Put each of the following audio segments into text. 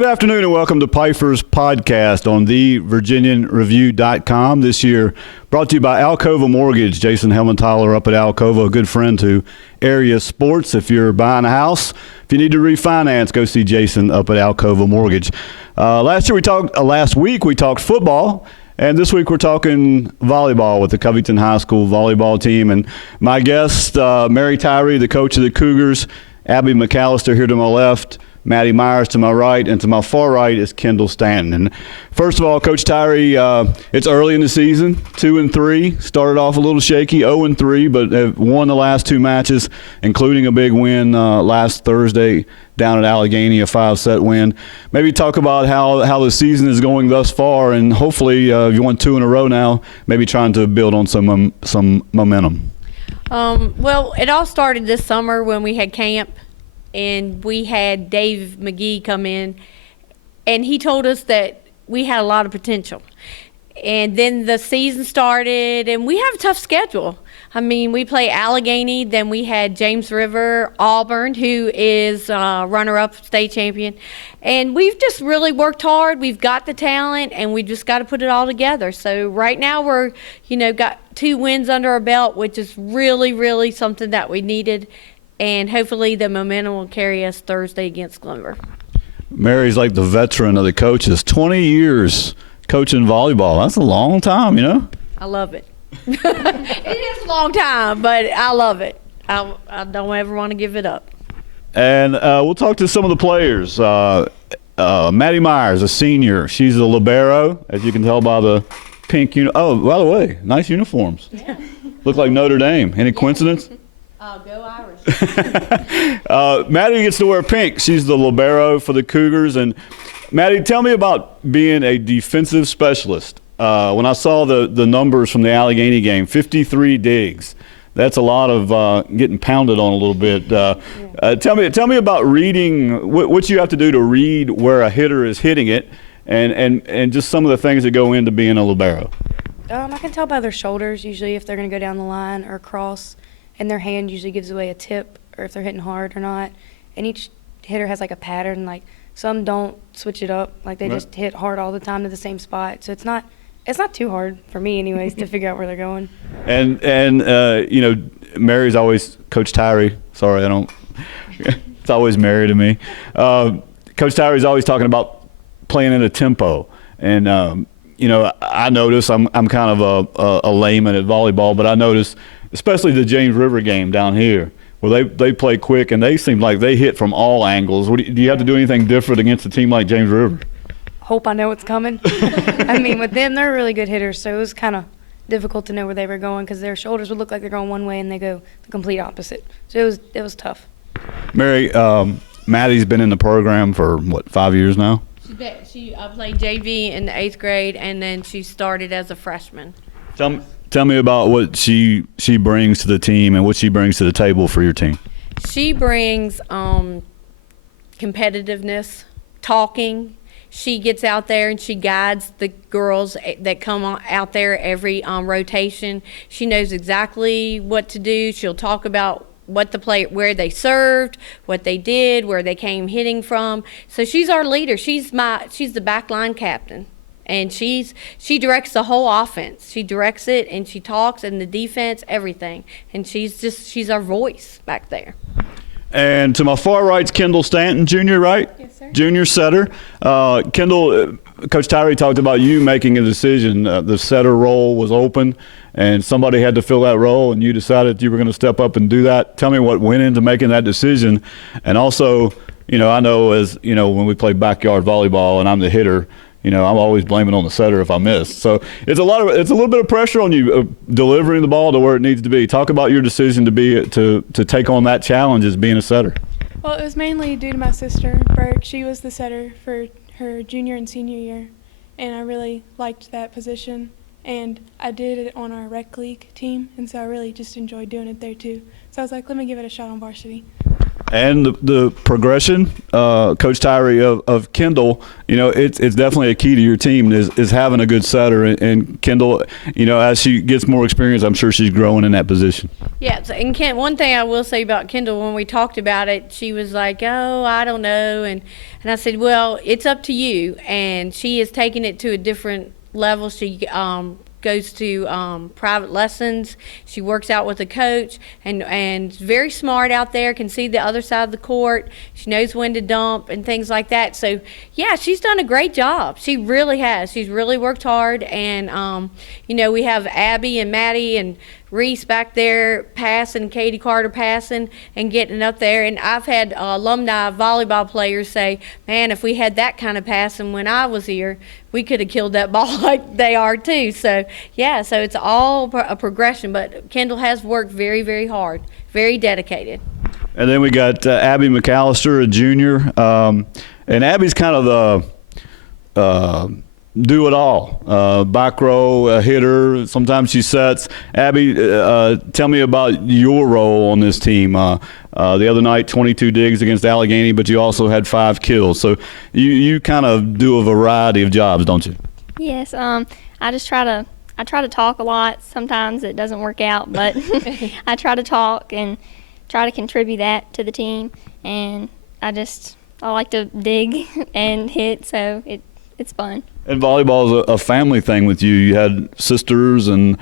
Good afternoon and welcome to Pifer's podcast on the VirginianReview.com. This year brought to you by Alcova Mortgage. Jason Helmenthaler up at Alcova, a good friend to Area Sports. If you're buying a house, if you need to refinance, go see Jason up at Alcova Mortgage. Last week we talked football, and this week we're talking volleyball with the Covington High School volleyball team. And my guest, Mary Tyree, the coach of the Cougars, Abby McAllister here to my left, Maddie Myers to my right, and to my far right is Kendall Stanton. And first of all, Coach Tyree, it's early in the season, 2-3. Started off a little shaky, 0-3, but have won the last two matches, including a big win last Thursday down at Allegheny, a 5-set win. Maybe talk about how the season is going thus far, and hopefully you won 2 in a row now, maybe trying to build on some momentum. Well, it all started this summer when we had camp. And we had Dave McGee come in, and he told us that we had a lot of potential. And then the season started, and we have a tough schedule. I mean, we play Allegheny, then we had James River, Auburn, who is runner-up state champion. And we've just really worked hard. We've got the talent, and we just got to put it all together. So right now we're, got 2 wins under our belt, which is really, really something that we needed. And hopefully the momentum will carry us Thursday against Glenver. Mary's like the veteran of the coaches. 20 years coaching volleyball. That's a long time, I love it. It is a long time, but I love it. I don't ever want to give it up. And we'll talk to some of the players. Maddie Myers, a senior. She's a libero, as you can tell by the pink uniform. Oh, by the way, nice uniforms. Yeah. Look like Notre Dame. Any coincidence? Go Irish. Maddie gets to wear pink. She's the libero for the Cougars. And Maddie, tell me about being a defensive specialist. When I saw the numbers from the Allegheny game, 53 digs. That's a lot of getting pounded on a little bit. Tell me about reading what you have to do to read where a hitter is hitting it, and just some of the things that go into being a libero. I can tell by their shoulders usually if they're going to go down the line or cross. And their hand usually gives away a tip or if they're hitting hard or not. And each hitter has like a pattern. Like some don't switch it up. Like they just hit hard all the time to the same spot. So it's not too hard for me anyways to figure out where they're going. And Mary's always Coach Tyree. Sorry, I don't. It's always Mary to me. Coach Tyree's always talking about playing in a tempo. And I notice I'm kind of a layman at volleyball, but I notice, especially the James River game down here, where they play quick and they seem like they hit from all angles. Do you have to do anything different against a team like James River? Hope I know what's coming. I mean, with them, they're really good hitters, so it was kind of difficult to know where they were going because their shoulders would look like they're going one way and they go the complete opposite. So it was tough. Mary, Maddie's been in the program for, 5 years now? I played JV in the 8th grade, and then she started as a freshman. Tell me about what she brings to the team and what she brings to the table for your team. She brings competitiveness, talking. She gets out there and she guides the girls that come out there every rotation. She knows exactly what to do. She'll talk about where they served, what they did, where they came hitting from. So she's our leader. She's the backline captain. And she directs the whole offense. She directs it, and she talks, and the defense, everything. And she's our voice back there. And to my far right's Kendall Stanton, junior, right? Yes, sir. Junior setter. Kendall, Coach Tyree talked about you making a decision. The setter role was open, and somebody had to fill that role, and you decided you were going to step up and do that. Tell me what went into making that decision. And also, I know when we play backyard volleyball and I'm the hitter, I'm always blaming on the setter if I miss. So it's a little bit of pressure on you delivering the ball to where it needs to be. Talk about your decision to take on that challenge as being a setter. Well, it was mainly due to my sister, Burke. She was the setter for her junior and senior year, and I really liked that position. And I did it on our rec league team, and so I really just enjoyed doing it there too. So I was like, let me give it a shot on varsity. And the progression, Coach Tyree, of Kendall, it's definitely a key to your team is having a good setter. And Kendall, as she gets more experience, I'm sure she's growing in that position. Yeah, so, and one thing I will say about Kendall, when we talked about it, she was like, "Oh, I don't know," and I said, "Well, it's up to you." And she is taking it to a different level. She goes to private lessons. She works out with a coach, and very smart out there, can see the other side of the court. She knows when to dump and things like that. So, yeah, she's done a great job. She really has. She's really worked hard. And, we have Abby and Maddie and Reese back there passing, Katie Carter passing and getting up there. And I've had alumni volleyball players say, man, if we had that kind of passing when I was here, we could have killed that ball like they are too. So, yeah, so it's all a progression. But Kendall has worked very, very hard, very dedicated. And then we got Abby McAllister, a junior. And Abby's kind of the do it all. Back row, hitter. Sometimes she sets. Abby, tell me about your role on this team. The other night, 22 digs against Allegheny, but you also had 5 kills. So you kind of do a variety of jobs, don't you? Yes. I try to talk a lot. Sometimes it doesn't work out, but I try to talk and try to contribute that to the team. And I like to dig and hit, so it's fun. And volleyball is a family thing with you. You had sisters and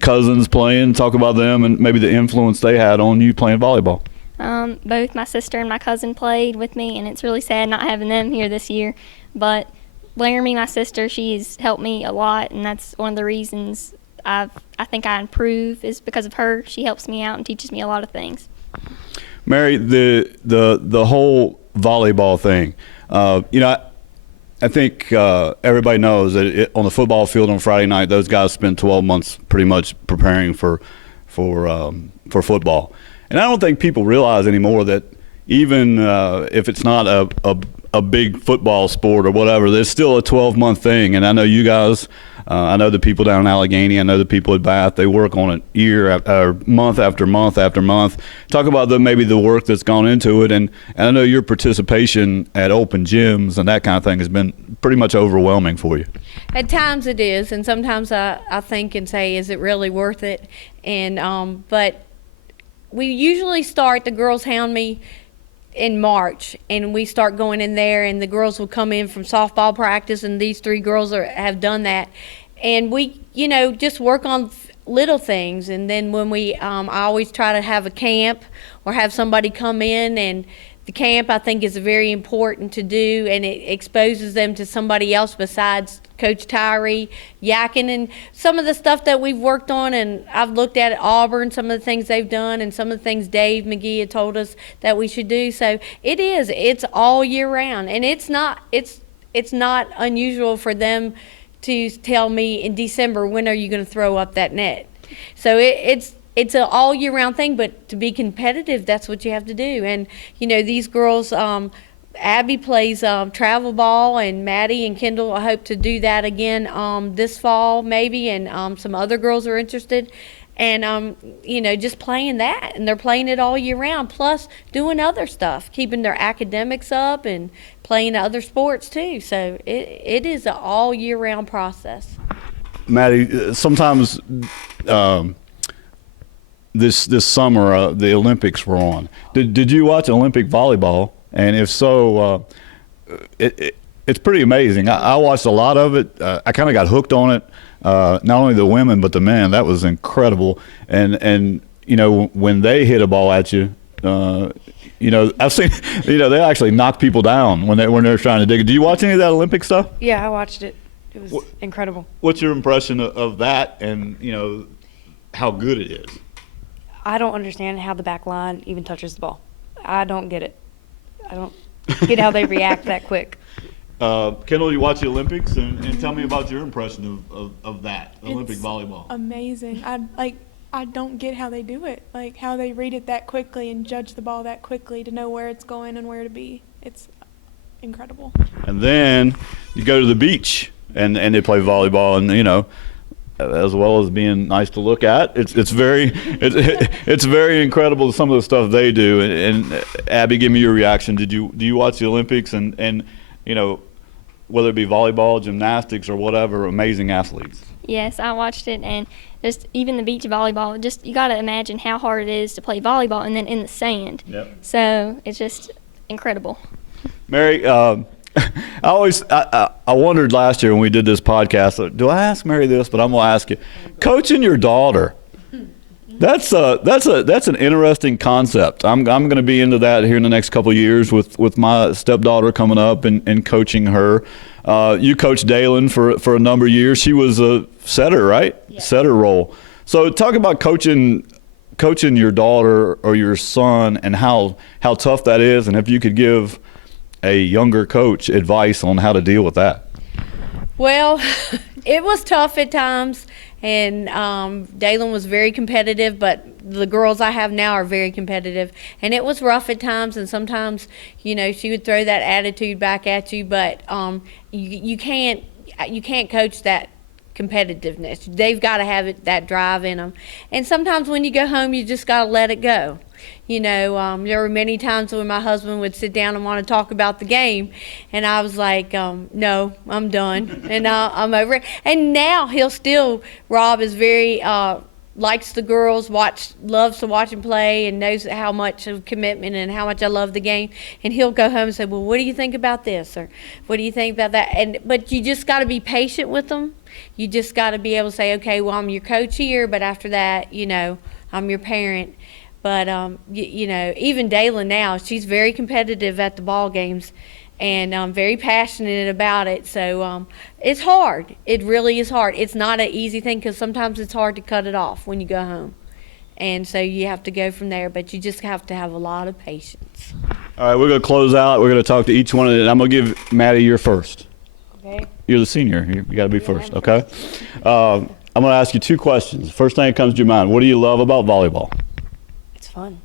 cousins playing. Talk about them and maybe the influence they had on you playing volleyball. Both my sister and my cousin played with me, and it's really sad not having them here this year. But Laramie, my sister, she's helped me a lot, and that's one of the reasons I think I improve is because of her. She helps me out and teaches me a lot of things. Mary, the whole volleyball thing, I think everybody knows that on the football field on Friday night, those guys spend 12 months pretty much preparing for football. And I don't think people realize anymore that even if it's not a big football sport or whatever, there's still a 12-month thing. And I know you guys, I know the people down in Allegheny, I know the people at Bath, they work on it month after month after month. Talk about maybe the work that's gone into it. And I know your participation at open gyms and that kind of thing has been pretty much overwhelming for you. At times it is, and sometimes I think and say, is it really worth it? And but we usually start, the girls hound me in March, and we start going in there, and the girls will come in from softball practice, and these 3 girls have done that, and we just work on little things. And then when I always try to have a camp or have somebody come in, and the camp I think is very important to do, and it exposes them to somebody else besides Coach Tyree yakking and some of the stuff that we've worked on. And I've looked at Auburn, some of the things they've done, and some of the things Dave McGee had told us that we should do. So it's all year round, and it's not unusual for them to tell me in December, when are you going to throw up that net? So it's an all year round thing, but to be competitive, that's what you have to do. And these girls, Abby plays travel ball, and Maddie and Kendall, I hope to do that again this fall maybe, and some other girls are interested. And just playing that, and they're playing it all year round, plus doing other stuff, keeping their academics up and playing other sports too. So it is an all year round process. Maddie, sometimes this summer the Olympics were on. Did you watch Olympic volleyball? And if so, it's pretty amazing. I watched a lot of it. I kind of got hooked on it. Not only the women but the men. That was incredible. And when they hit a ball at you, I've seen they actually knock people down when they're trying to dig it. Do you watch any of that Olympic stuff? Yeah, I watched it. It was incredible. What's your impression of that, and how good it is? I don't understand how the back line even touches the ball. I don't get it. I don't get how they react that quick. Kendall, you watch the Olympics, and tell me about your impression of that, Olympic volleyball. Amazing. I don't get how they do it, like how they read it that quickly and judge the ball that quickly to know where it's going and where to be. It's incredible. And then you go to the beach, and they play volleyball, and as well as being nice to look at. It's very it's very incredible some of the stuff they do. And Abby, give me your reaction. Do you watch the Olympics and you know, whether it be volleyball, gymnastics, or whatever, amazing athletes? Yes, I watched it, and just even the beach volleyball, just you got to imagine how hard it is to play volleyball and then in the sand. Yep. So it's just incredible. Mary, I wondered last year when we did this podcast, do I ask Mary this? But I'm gonna ask you, coaching your daughter. That's an interesting concept. I'm going to be into that here in the next couple of years with my stepdaughter coming up and coaching her. You coached Dalen for a number of years. She was a setter, right? Yeah. Setter role. So talk about coaching your daughter or your son and how tough that is, and if you could give a younger coach advice on how to deal with that. Well, it was tough at times, and Dalen was very competitive, but the girls I have now are very competitive, and it was rough at times, and sometimes, you know, she would throw that attitude back at you, but you can't coach that competitiveness. They've got to have that drive in them, and sometimes when you go home, you just got to let it go. You know, there were many times when my husband would sit down and want to talk about the game, and I was like, no, I'm done, and I'm over it. And now Rob is very, likes the girls, loves to watch and play, and knows how much of commitment and how much I love the game. And he'll go home and say, well, what do you think about this? Or what do you think about that? But you just got to be patient with them. You just got to be able to say, okay, well, I'm your coach here, but after that, you know, I'm your parent. But, you know, even Dalen now, she's very competitive at the ball games and very passionate about it. So it's hard. It really is hard. It's not an easy thing because sometimes it's hard to cut it off when you go home. And so you have to go from there, but you just have to have a lot of patience. All right, we're going to close out. We're going to talk to each one of them. I'm going to give Maddie your first. Okay. You're the senior. You got to be first, okay? I'm going to ask you two questions. First thing that comes to your mind, what do you love about volleyball? It's fun.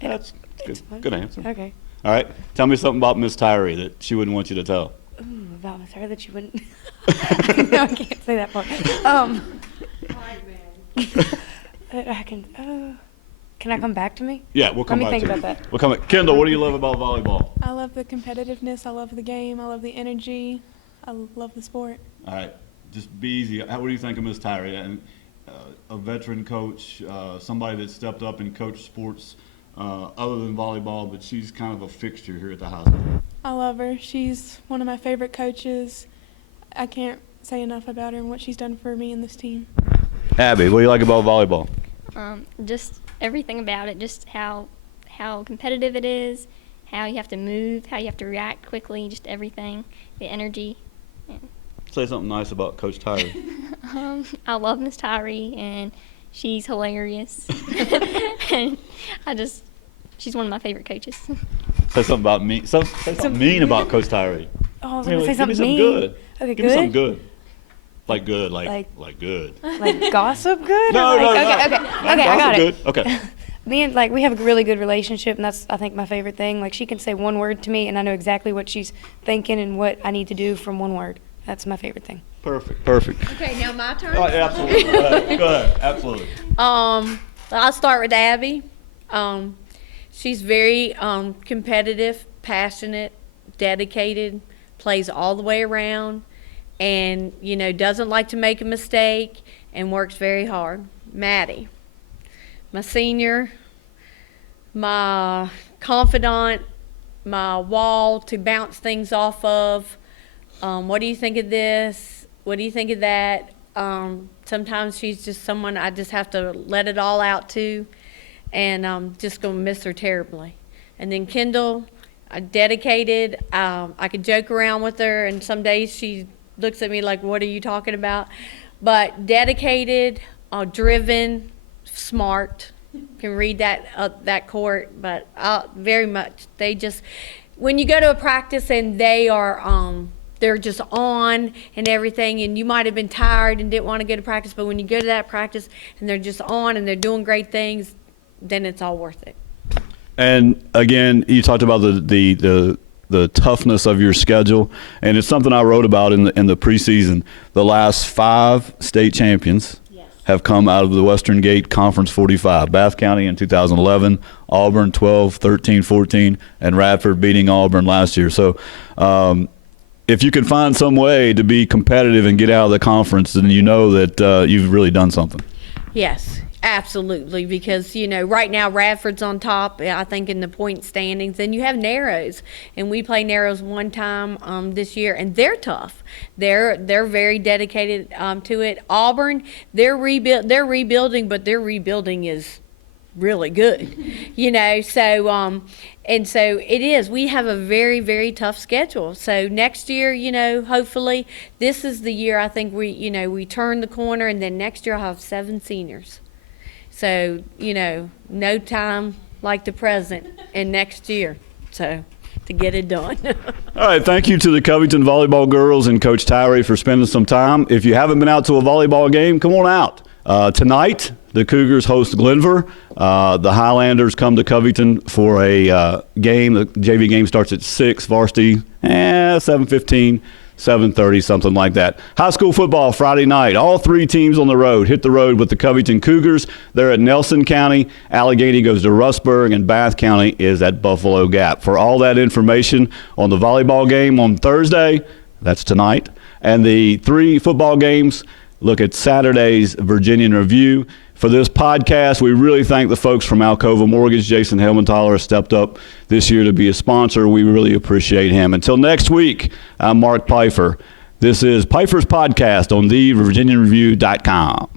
That's It's fun. good answer. Okay. All right. Tell me something about Miss Tyree that she wouldn't want you to tell. Ooh, about Miss Sarah that you wouldn't. No, I can't say that part. I can. Can I come back to me? Yeah, we'll come Let me back think to about you. that. We'll come back. Kendall, what do you love about volleyball? I love the competitiveness. I love the game. I love the energy. I love the sport. All right. Just be easy. What do you think of Miss Tyree? And a veteran coach, somebody that stepped up and coached sports other than volleyball, but she's kind of a fixture here at the high school. I love her. She's one of my favorite coaches. I can't say enough about her and what she's done for me and this team. Abby, what do you like about volleyball? Just everything about it, just how competitive it is, how you have to move, how you have to react quickly, just everything, the energy. Say something nice about Coach Tyree. I love Miss Tyree, and she's hilarious. And she's one of my favorite coaches. Say something about me. Say something mean about Coach Tyree. Oh, I was going to say something Give me mean. something good. Okay, Give me something good. Like good, like good. Like gossip good? No, Or like, no, okay, no. okay, I got it. Good. Okay. Me and we have a really good relationship, and that's I think my favorite thing. Like she can say one word to me, and I know exactly what she's thinking and what I need to do from one word. That's my favorite thing. Perfect. Okay, now my turn. All right, absolutely. Go ahead. Absolutely. I'll start with Abby. She's very competitive, passionate, dedicated, plays all the way around, and, you know, doesn't like to make a mistake and works very hard. Maddie, my senior, my confidant, my wall to bounce things off of. What do you think of this? What do you think of that? Sometimes she's just someone I just have to let it all out to, and I'm just going to miss her terribly. And then Kendall, dedicated. I could joke around with her, and some days she looks at me like, what are you talking about? But dedicated, driven, smart, can read that court, but very much. They just, when you go to a practice and they are, they're just on and everything, and you might have been tired and didn't want to go to practice, but when you go to that practice and they're just on and they're doing great things, then it's all worth it. And again, you talked about the the toughness of your schedule, and it's something I wrote about in the preseason. The last 5 state champions have come out of the Western Gate Conference 45. Bath County in 2011, Auburn 12, 13, 14, and Radford beating Auburn last year. So if you can find some way to be competitive and get out of the conference, then you know that you've really done something. Yes, absolutely, because, right now Radford's on top, I think, in the point standings. Then you have Narrows, and we play Narrows one time this year, and they're tough. They're very dedicated to it. Auburn, they're rebuilding, but their rebuilding is really good, and so it is. We have a very, very tough schedule. So next year, hopefully this is the year I think we turn the corner, and then next year I'll have 7 seniors. So, no time like the present and next year. So to get it done. All right, thank you to the Covington Volleyball girls and Coach Tyree for spending some time. If you haven't been out to a volleyball game, come on out. Tonight, the Cougars host Glenver. The Highlanders come to Covington for a game. The JV game starts at 6, varsity 7:15, 7:30, something like that. High school football Friday night. All 3 teams on the road. Hit the road with the Covington Cougars. They're at Nelson County. Allegheny goes to Rustburg, and Bath County is at Buffalo Gap. For all that information on the volleyball game on Thursday, that's tonight, and the 3 football games, look at Saturday's Virginian Review. For this podcast, we really thank the folks from Alcova Mortgage. Jason Helmenthaler has stepped up this year to be a sponsor. We really appreciate him. Until next week, I'm Mark Pifer. This is Pifer's Podcast on thevirginianreview.com.